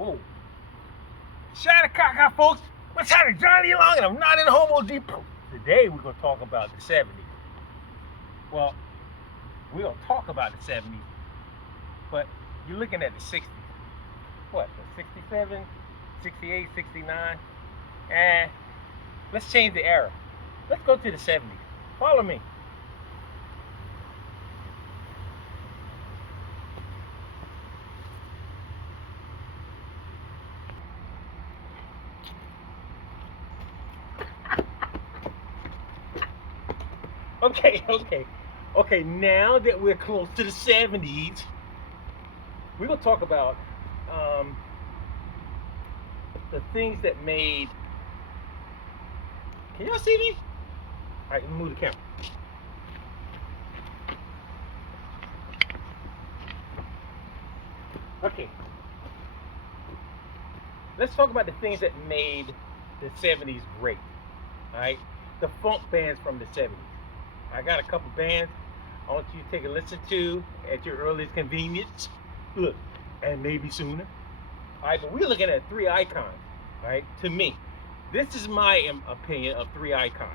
Whoa. Shadakakai, folks. What's happening? Johnny Long, and I'm not in Homo Depot. Today, we're going to talk about the 70s. Well, we're going to talk about the 70s, but you're looking at the 60s. What, the 67, 68, 69? Let's change the era. Let's go to the 70s. Follow me. Okay, now that we're close to the 70s, we're going to talk about the things that made. Can y'all see me? All right, let me move the camera. Okay. Let's talk about the things that made the 70s great. All right? The funk bands from the 70s. I got a couple bands I want you to take a listen to at your earliest convenience. Look, and maybe sooner. All right, but we're looking at three icons. All right, to me, this is my opinion of three icons.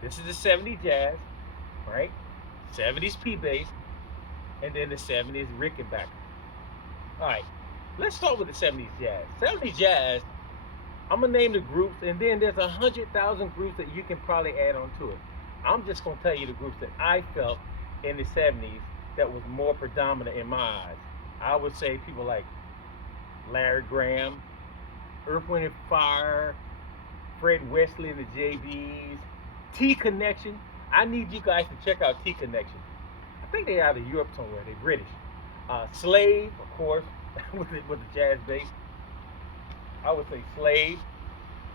This is the 70s jazz, right? 70s P-bass, and then the 70s Rickenbacker. All right, let's start with the 70s jazz. 70s jazz, I'm gonna name the groups, and then there's 100,000 groups that you can probably add on to it. I'm just gonna tell you the groups that I felt in the 70s that was more predominant in my eyes. I would say people like Larry Graham, Earth, Wind & Fire, Fred Wesley and the JBs, T-Connection. I need you guys to check out T-Connection. I think they're out of Europe somewhere. They're British. Slave, of course, with the jazz bass. I would say Slave.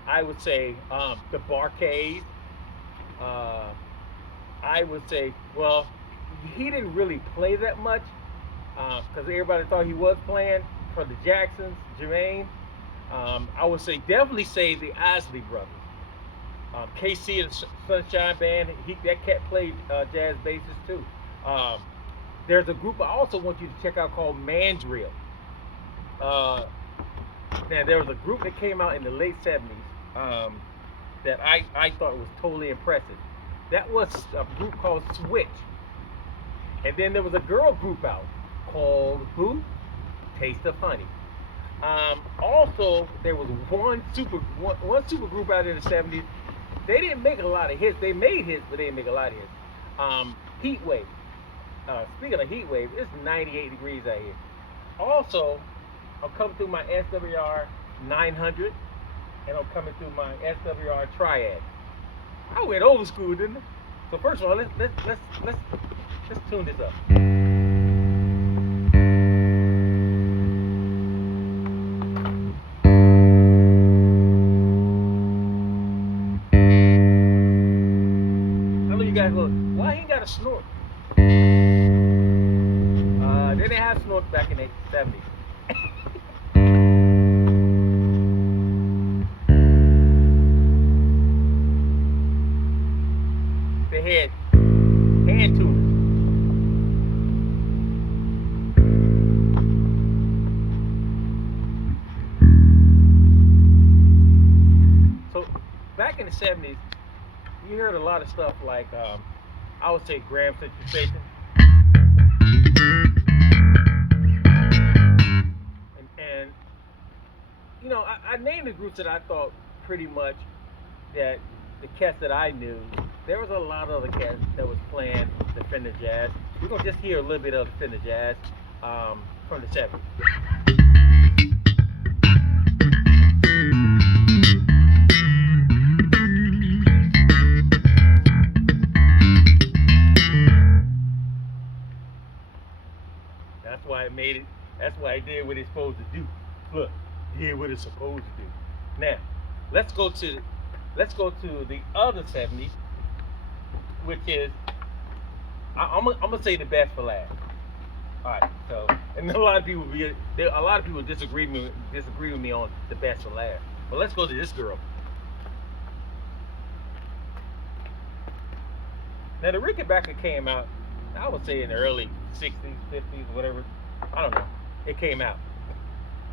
I would say the Barcades. I would say, well, he didn't really play that much because everybody thought he was playing for the Jacksons, Jermaine. I would say definitely say the Isley Brothers. KC and the Sunshine Band, that cat played jazz basses too. There's a group I also want you to check out called Mandrill. Now there was a group that came out in the late 70s that I thought was totally impressive. That was a group called Switch. And then there was a girl group out called who? Taste of Honey. Also, there was one super group out in the 70s. They didn't make a lot of hits. They made hits, but they didn't make a lot of hits. Heat Wave. Speaking of Heat Wave, it's 98 degrees out here. Also, I'm coming through my SWR 900, and I'm coming through my SWR Triad. I went old school, didn't I? So first of all, let's tune this up. I know you guys go, why he ain't got a snort? They didn't have snorts back in the 70s. They had hand tuners. So back in the 70s, you heard a lot of stuff like I would say Graham Central Station. And you know, I named the groups that I thought pretty much that the cats that I knew. There was a lot of other cats that was playing the Fender Jazz. We're gonna just hear a little bit of the Fender Jazz from the 70s. That's why it made it. That's why it did what it's supposed to do. Look, did what it's supposed to do. Now, let's go to the other 70s, which is I'm gonna say the best for last. All right, so and a lot of people disagree with me on the best for last. But let's go to this girl. Now the Rickenbacker came out, I would say in the early 60s, 50s, whatever. I don't know. It came out.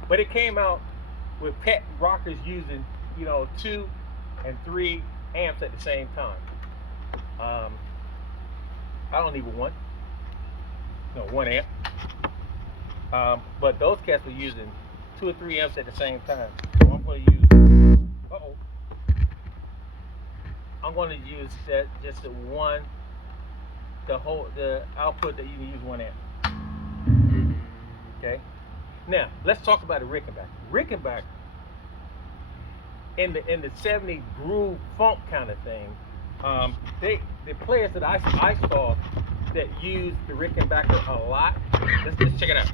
But it came out with pet rockers using, 2 and 3 amps at the same time. Um, I don't need one. No, 1 amp. But those cats were using 2 or 3 amps at the same time. So I'm going to use. Uh-oh. I'm going to use that just the output that you can use 1 amp. Okay. Now let's talk about the Rickenbacker. Rickenbacker in the 70s groove funk kind of thing. The players that I saw that used the Rickenbacker a lot. Let's check it out.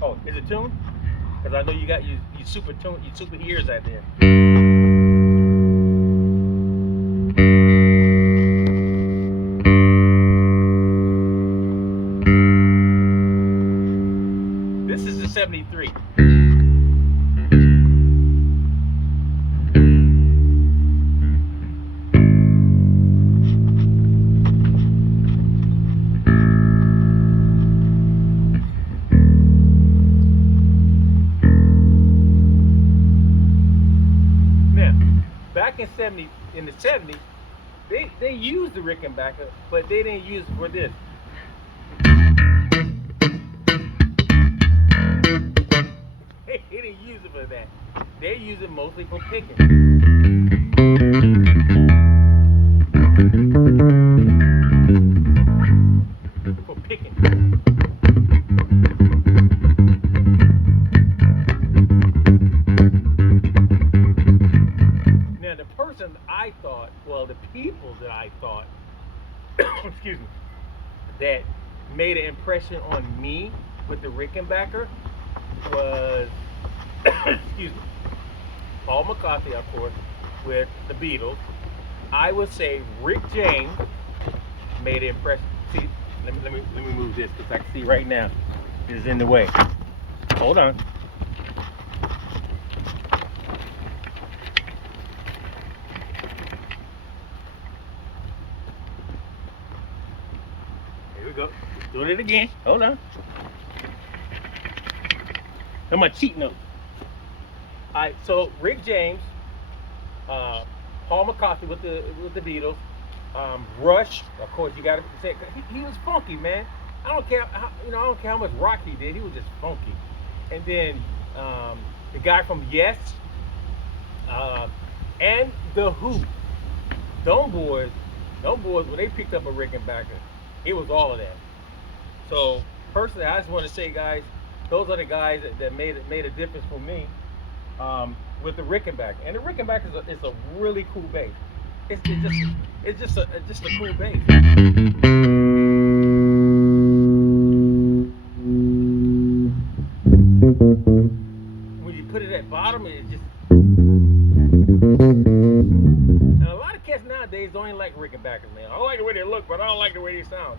Oh, is it tuned? Because I know you got you super tuned, you super ears out there. This is the 73. Back in the 70s, they used the Rickenbacker, but they didn't use it for this. They didn't use it for that. They use it mostly for picking. For picking. Now the person I thought, well, the people that I thought, excuse me, that made an impression on me with the Rickenbacker was, excuse me, Paul McCartney, of course, with the Beatles. I would say Rick James made an impression. See, let me move this because I can see right now it's in the way. Hold on. Here we go. Doing it again. Hold on. I'm my cheat note. All right, so Rick James, Paul McCartney with the Beatles, Rush. Of course, you got to say he was funky, man. I don't care how much rock he did. He was just funky. And then the guy from Yes, and the Who. Them boys, when they picked up a Rickenbacker, it was all of that. So personally, I just want to say, guys, those are the guys that made a difference for me with the Rickenbacker. And the Rickenbacker is a really cool bass. It's just a cool bass. When you put it at bottom, it just. And a lot of cats nowadays don't even like Rickenbackers, man. I like the way they look, but I don't like the way they sound.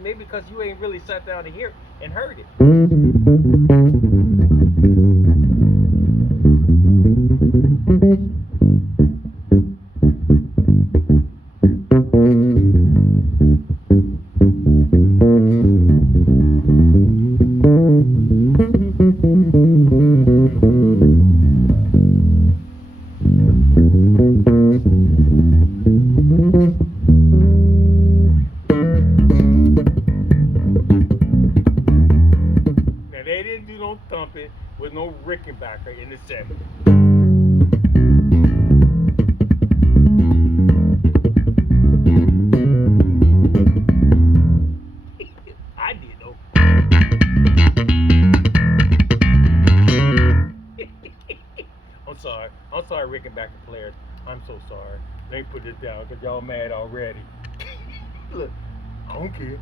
Maybe because you ain't really sat down to hear and heard it. They didn't do no thumping with no Rickenbacker in the 70s. I did though. I'm sorry, Rickenbacker players. I'm so sorry. Let me put this down because y'all mad already. Look, I don't care.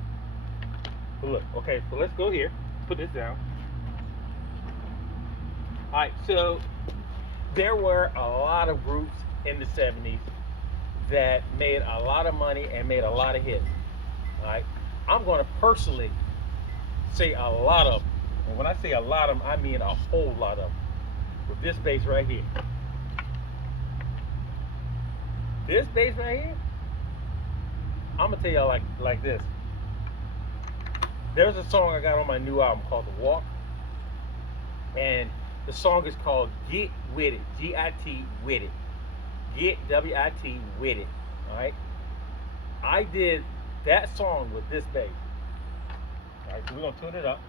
But look, okay, so let's go here. Put this down. Alright, so there were a lot of groups in the 70s that made a lot of money and made a lot of hits. Alright, I'm going to personally say a lot of them. And when I say a lot of them, I mean a whole lot of them. With this bass right here. This bass right here, I'm going to tell y'all like this. There's a song I got on my new album called The Walk. And The song is called Get With It, G-I-T, With It. Get, W-I-T, With It. All right? I did that song with this bass. All right, so we're going to tune it up.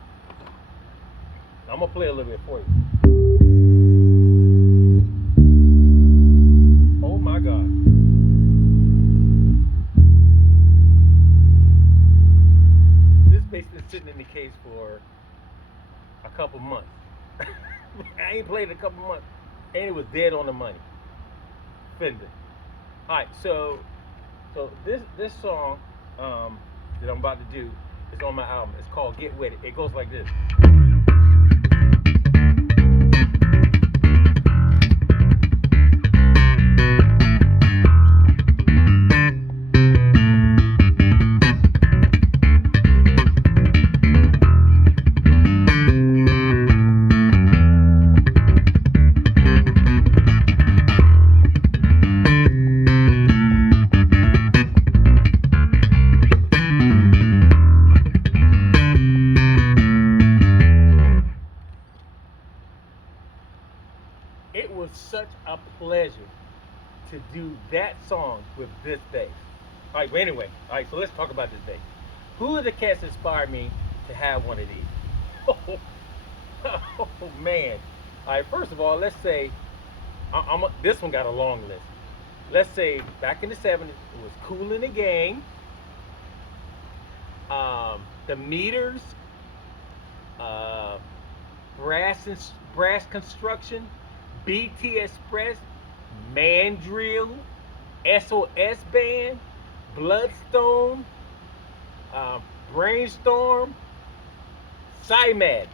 I'm going to play a little bit for you. Oh my God. This bass been sitting in the case for a couple months. I ain't played it a couple months. And it was dead on the money. Fender. Alright, so this song that I'm about to do is on my album. It's called Get With It. It goes like this. It was such a pleasure to do that song with this bass. All right, but anyway, all right, so let's talk about this bass. Who are the cats inspired me to have one of these? Oh, man. All right, first of all, let's say this one got a long list. Let's say back in the 70s, it was Kool and the Gang, the Meters, uh, brass Construction, BT Express, Mandrill, SOS Band, Bloodstone, Brainstorm, CyMad.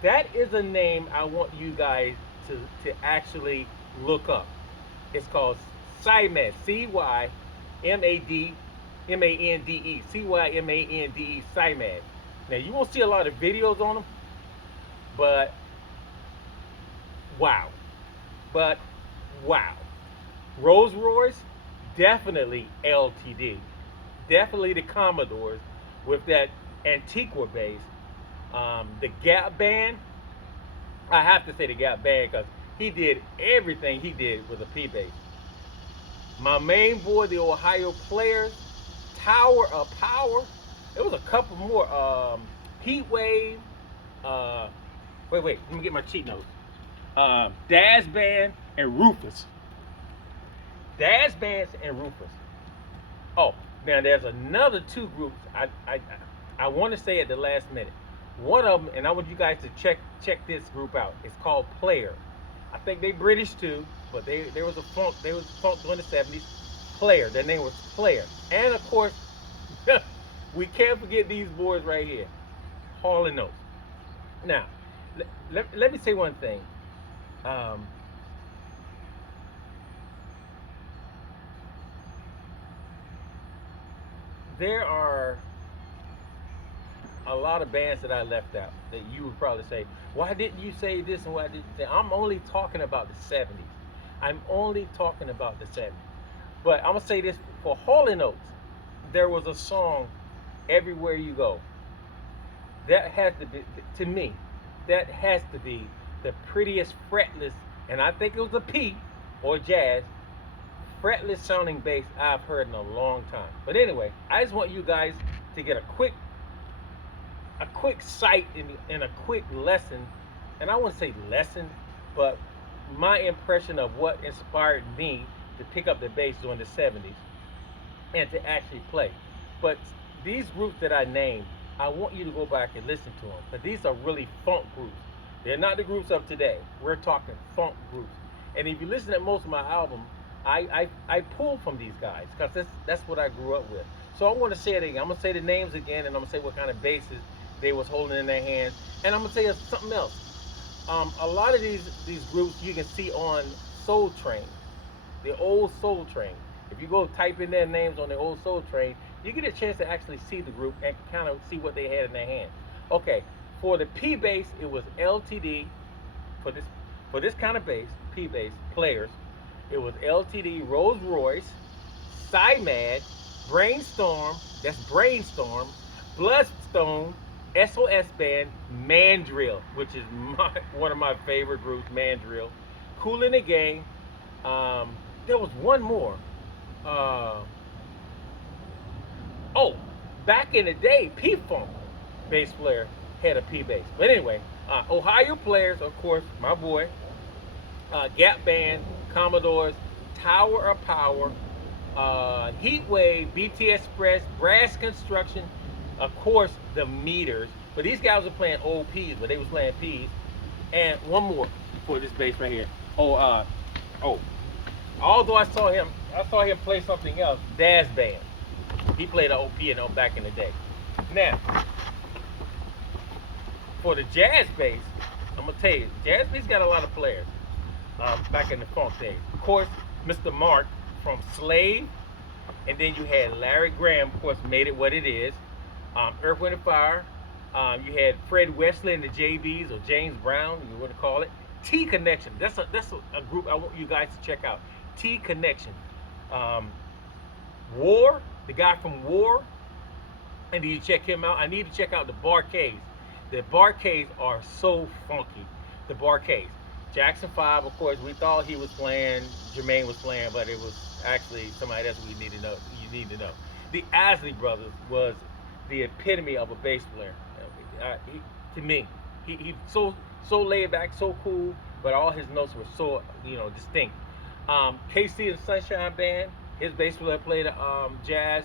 That is a name I want you guys to actually look up. It's called CyMad, CyMande, CyMande, CyMad. Now you won't see a lot of videos on them, but wow. But wow. Rolls Royce, definitely LTD. Definitely the Commodores with that Antiqua bass. The Gap Band, I have to say the Gap Band because he did everything he did with a P bass. My main boy, the Ohio Players, Tower of Power. There was a couple more. Heat Wave. Wait, let me get my cheat notes. Daz Band and Rufus. Daz Bands and Rufus. Oh, now there's another two groups I want to say at the last minute. One of them, and I want you guys to check this group out. It's called Player. I think they British too, but there was funk during the 70s. Player. Their name was Player. And of course, we can't forget these boys right here. Hall and Oates. Now, let me say one thing. There are a lot of bands that I left out that you would probably say, why didn't you say this and why didn't you say? I'm only talking about the 70s. I'm only talking about the 70s. But I'm gonna say this for Hall and Oates. There was a song, Everywhere You Go. That has to be, to me, that has to be the prettiest fretless, and I think it was a P or jazz, fretless sounding bass I've heard in a long time. But anyway, I just want you guys to get a quick sight and a quick lesson, and I wouldn't say lesson, but my impression of what inspired me to pick up the bass during the 70s and to actually play. But these groups that I named, I want you to go back and listen to them, but these are really funk groups. They're not the groups of today. We're talking funk groups. And if you listen to most of my album, I pulled from these guys because that's what I grew up with. So I want to say it again. I'm gonna say the names again, and I'm gonna say what kind of basses they was holding in their hands, and I'm gonna say something else. A lot of these groups you can see on Soul Train, the old Soul Train. If you go type in their names on the old Soul Train, you get a chance to actually see the group and kind of see what they had in their hands. Okay, for the P bass, it was LTD. For this kind of bass, P bass Players, it was LTD, Rolls Royce, CyMad, Brainstorm. That's Brainstorm, Bloodstone, SOS band, Mandrill, which is one of my favorite groups, Mandrill. Cool in the Gang. There was one more. Uh, oh, back in the day, P Funk bass player had a P bass. But anyway, Ohio Players, of course, my boy. Gap Band, Commodores, Tower of Power, Heat Wave, BT Express, Brass Construction, of course, the Meters. But these guys were playing old P's, but they was playing P's. And one more for this bass right here. Oh, although I saw him play something else, Daz Band. He played an old piano back in the day. Now, for the jazz bass, I'm gonna tell you, jazz bass got a lot of players. Back in the funk days. Of course, Mr. Mark from Slave, and then you had Larry Graham, of course, made it what it is. Earth, Wind, and Fire. You had Fred Wesley and the JBs, or James Brown, you want to call it. T Connection. That's a group I want you guys to check out. T Connection. War, the guy from War. I need to check him out. I need to check out the Barcades. The Barcades are so funky. The Barcades. Jackson 5, of course, we thought he was playing, Jermaine was playing, but it was actually somebody else we need to know. You need to know. The Isley Brothers was the epitome of a bass player. To me, he so laid back, so cool, but all his notes were so distinct. KC and Sunshine Band, his bass player played jazz.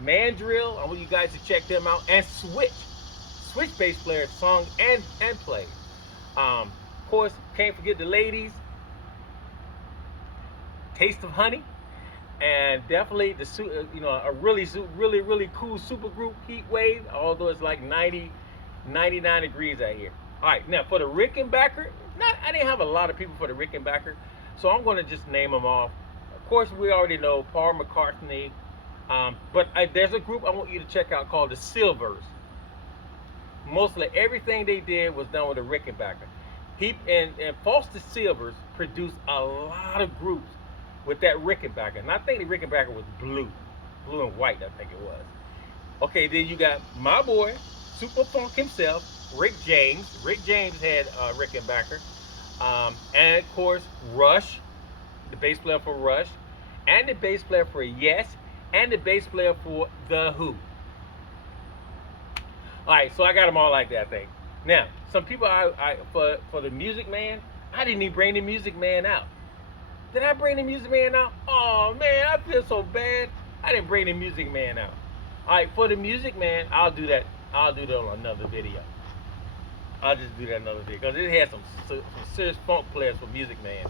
Mandrill, I want you guys to check them out. And Switch bass player sung and played. Of course, can't forget the ladies. Taste of Honey, and definitely a really cool super group, Heat Wave. Although it's like 99 degrees out here. All right, now for the Rickenbacker, I didn't have a lot of people for the Rickenbacker, so I'm going to just name them off. Of course, we already know Paul McCartney, but there's a group I want you to check out called the Silvers. Mostly everything they did was done with a Rickenbacker. And Foster Silvers produced a lot of groups with that Rickenbacker. And I think the Rickenbacker was blue and white, I think it was. Okay, then you got my boy, Super Funk himself, Rick James. Rick James had Rickenbacker. And of course, Rush, the bass player for Rush, and the bass player for Yes, and the bass player for The Who. All right, so I got them all like that, I think. Now, some people, for the Music Man, I didn't even bring the Music Man out. Did I bring the Music Man out? Oh man, I feel so bad. I didn't bring the Music Man out. All right, for the Music Man, I'll do that on another video. I'll just do that another video because it has some serious funk players for Music Man,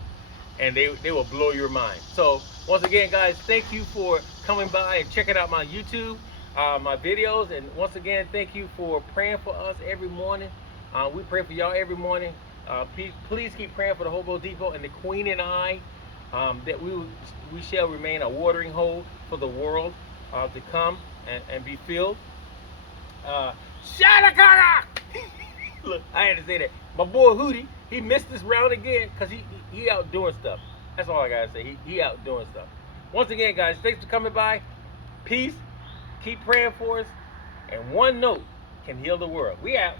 and they will blow your mind. So once again, guys, thank you for coming by and checking out my YouTube, my videos, and once again, thank you for praying for us every morning. We pray for y'all every morning. Please keep praying for the Hobo Depot and the Queen and I, that we shall remain a watering hole for the world to come and be filled. Shadakara! Look, I had to say that. My boy Hootie, he missed this round again because he out doing stuff. That's all I gotta say. He out doing stuff. Once again, guys, thanks for coming by. Peace. Keep praying for us. And one note can heal the world. We out.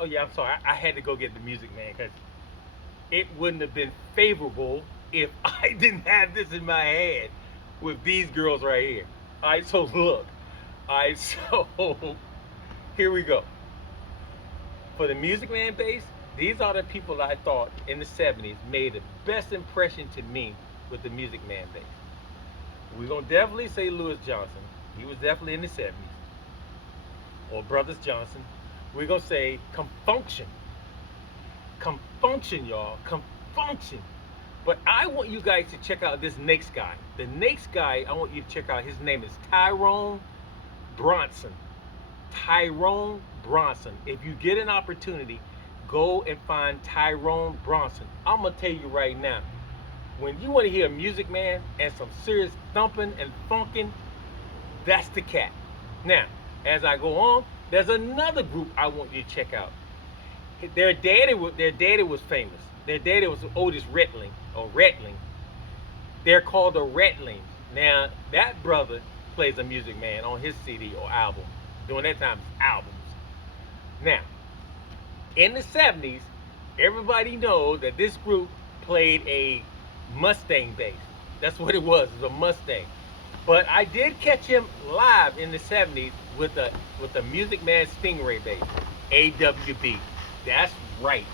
Oh yeah, I'm sorry. I had to go get the Music Man because it wouldn't have been favorable if I didn't have this in my hand with these girls right here. All right, so look. All right, so here we go. For the Music Man bass, these are the people I thought in the 70s made the best impression to me with the Music Man bass. We're gonna definitely say Louis Johnson. He was definitely in the 70s. Or Brothers Johnson. We're going to say Confunction. Confunction, y'all. Confunction. But I want you guys to check out this next guy. The next guy I want you to check out, his name is Tyrone Bronson. Tyrone Bronson. If you get an opportunity, go and find Tyrone Bronson. I'm going to tell you right now, when you want to hear a music man and some serious thumping and funking, that's the cat. Now, as I go on, there's another group I want you to check out. Their daddy was famous. Their daddy was Otis Redding or Redding. They're called the Redlings. Now that brother plays a music man on his CD or album. During that time, it's albums. Now, in the 70s, everybody knows that this group played a Mustang bass. That's what it was. It was a Mustang. But I did catch him live in the 70s with a Music Man Stingray bass, AWB. That's right,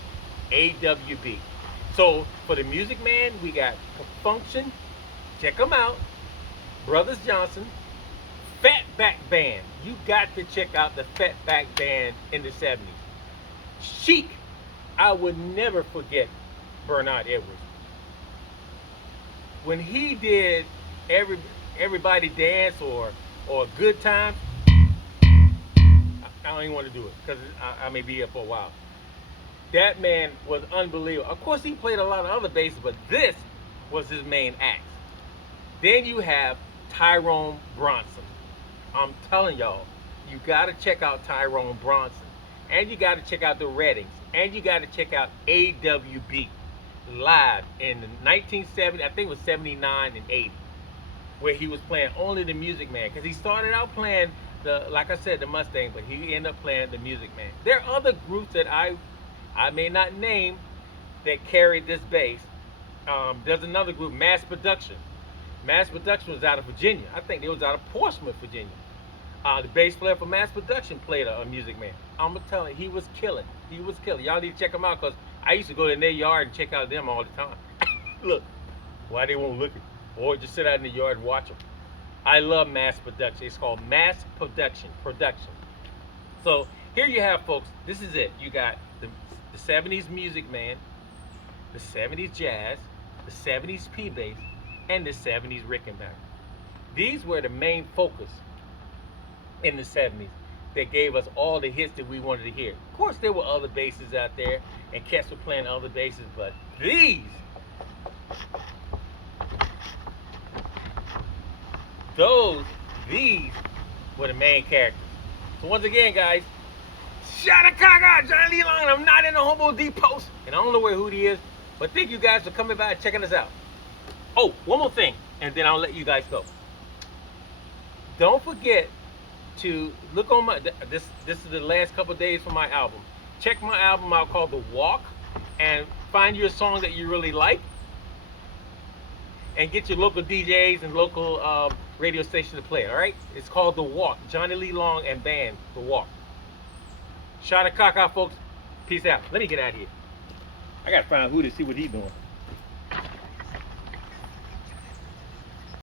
AWB. So for the Music Man, we got Function. Check them out. Brothers Johnson, Fatback Band. You got to check out the Fatback Band in the 70s. Chic. I would never forget Bernard Edwards. When he did Everybody Dance or Good Time, I don't even want to do it because I may be here for a while. That man was unbelievable. Of course, he played a lot of other basses, but this was his main act. Then you have Tyrone Bronson. I'm telling y'all, you got to check out Tyrone Bronson. And you got to check out the Reddings. And you got to check out AWB live in 1970, I think it was 79 and 80, where he was playing only the Music Man. Because he started out playing, like I said, the Mustang, but he ended up playing the Music Man. There are other groups that I may not name that carried this bass. There's another group, Mass Production. Mass Production was out of Virginia. I think they was out of Portsmouth, Virginia. The bass player for Mass Production played a Music Man. I'm gonna tell you, he was killing. He was killing. Y'all need to check him out because I used to go in their yard and check out them all the time. Look, why they won't look at, or just sit out in the yard and watch them. I love Mass Production. It's called Mass Production. So here you have, folks. This is it. You got the 70s Music Man, the 70s Jazz, the 70s P bass, and the 70s Rickenbacker. These were the main focus in the 70s that gave us all the hits that we wanted to hear. Of course, there were other basses out there, and cats were playing other basses, but these were the main characters. So once again, guys, Shadakaga, Johnny Lee Long, I'm not in the Hobo Depot, and I don't know where Hootie is, but thank you guys for coming by and checking us out. Oh, one more thing, and then I'll let you guys go. Don't forget to look on my, this is the last couple of days for my album. Check my album out called The Walk, and find you a song that you really like, and get your local DJs and local radio station to play it, all right? It's called The Walk. Johnny Lee Long and band, The Walk. Shot a cock out, folks. Peace out. Let me get out of here. I gotta find who to see what he's doing.